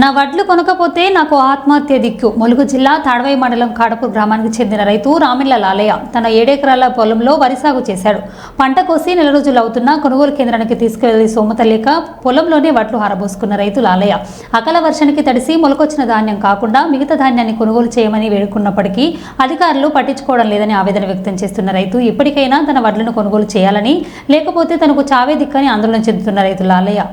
నా వడ్లు కొనకపోతే నాకు ఆత్మహత్య దిక్కు. ములుగు జిల్లా తాడవై మండలం కాడపూర్ గ్రామానికి చెందిన రైతు రామిళ్ల లాలయ్య తన 7 ఎకరాల పొలంలో వరి సాగు చేశాడు. పంట కోసి నెల రోజులు అవుతున్నా కొనుగోలు కేంద్రానికి తీసుకెళ్లి సోమత లేక పొలంలోనే వడ్లు హారబోసుకున్న రైతు లాలయ్య అకాల వర్షానికి తడిసి మొలకొచ్చిన ధాన్యం కాకుండా మిగతా ధాన్యాన్ని కొనుగోలు చేయమని వేడుకున్నప్పటికీ అధికారులు పట్టించుకోవడం లేదని ఆవేదన వ్యక్తం చేస్తున్న రైతు ఇప్పటికైనా తన వడ్లను కొనుగోలు చేయాలని, లేకపోతే తనకు చావే దిక్కని ఆందోళన చెందుతున్న రైతు లాలయ్య.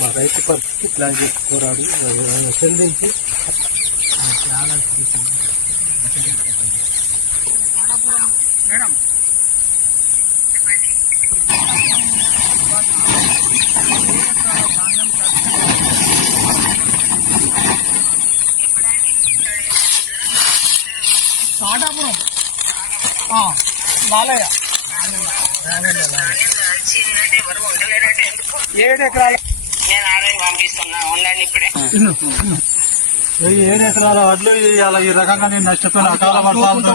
మా రైతు పరిస్థితి ప్లాన్ చేసుకోరాడు చెందించి బాలయ్య 7 ఎకరాల ఈ 7 ఎకరాల వడ్లు ఈ రకంగా నేను నష్టపోయిన అకాల వర్షాలతో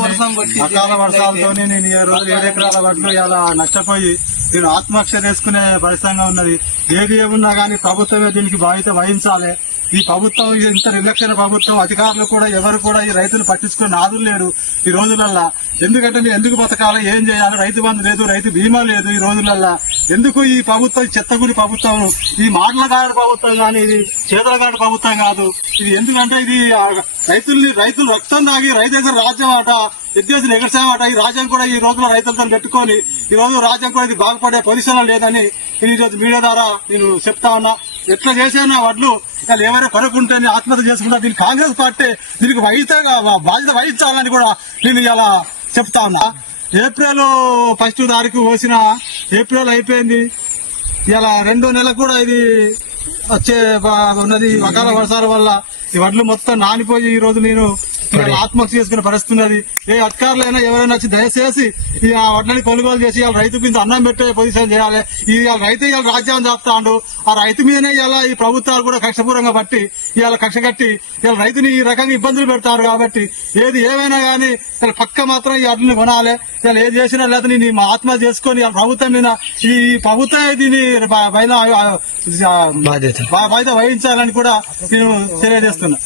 నేను 7 ఎకరాల వడ్లు ఇలా నష్టపోయి నేను ఆత్మహత్య చేసుకునే పరిస్థితిగా ఉన్నది. ఏది ఏమున్నా కానీ ప్రభుత్వమే దీనికి బాధ్యత వహించాలి. ఈ ప్రభుత్వం ఇంత నిర్లక్ష్య ప్రభుత్వం, అధికారులు కూడా ఎవరు కూడా ఈ రైతులు పట్టించుకుని నాదులు లేడు ఈ రోజులల్లా. ఎందుకంటే ఎందుకు బతకాలి, ఏం చేయాలి, రైతు బంధు లేదు, రైతు బీమా లేదు ఈ రోజులల్లా. ఎందుకు ఈ ప్రభుత్వం చెత్తగుడి ప్రభుత్వం, ఈ మాటలగాడి ప్రభుత్వం కానీ ఇది చేతలగాడి ప్రభుత్వం కాదు. ఇది ఎందుకంటే ఇది రైతులు రక్తం తాగి రైతు దగ్గర రాజ్యం ఆట విద్యార్థులు ఎగర్చామట. ఈ రాజ్యం కూడా ఈ రోజులో రైతులతో పెట్టుకొని ఈ రోజు రాజ్యం కూడా ఇది బాగుపడే పొజిషన్ లేదని నేను ఈ రోజు మీడియా ద్వారా నేను చెప్తా ఉన్నా. ఎట్లా చేసాను వడ్లు ఇలా ఎవరైనా కొనుక్కుంటే ఆత్మహత్య చేసుకుంటా. దీనికి కాంగ్రెస్ పార్టీ దీనికి బాధ్యత వహించాలని కూడా నేను ఇలా చెప్తా ఉన్నా. ఏప్రిల్ 1వ తారీఖు పోసిన ఏప్రిల్ అయిపోయింది. ఇలా 2వ నెల కూడా ఇది వచ్చే ఉన్నది. అకాల వర్షాల వల్ల ఈ వడ్లు మొత్తం నానిపోయి ఈ రోజు నేను ఆత్మహత్య చేసుకునే పరిస్థితి ఉన్నది. ఏ అధికారులైనా ఎవరైనా వచ్చి దయచేసి ఈ వడ్లని కొనుగోలు చేసి ఇవాళ రైతుకు ఇంత అన్నం పెట్టే పొజిషన్ చేయాలి. ఈ రైతు ఇవాళ రాజ్యాన్ని చెప్తాడు. ఆ రైతు మీదనే ఇలా ఈ ప్రభుత్వాలు కూడా కక్షపూర్వంగా బట్టి ఇవాళ కక్ష కట్టి ఇవాళ రైతుని ఈ రకంగా ఇబ్బందులు పెడతారు. కాబట్టి ఏది ఏమైనా కానీ పక్క మాత్రం ఈ వడ్లని కొనాలి. ఇలా ఏది చేసినా లేదా నేను ఆత్మహత్య చేసుకొని ఇవాళ ప్రభుత్వం మీద ఈ ప్రభుత్వం దీన్ని బాధ్యత వహించాలని కూడా నేను తెలియజేస్తున్నా.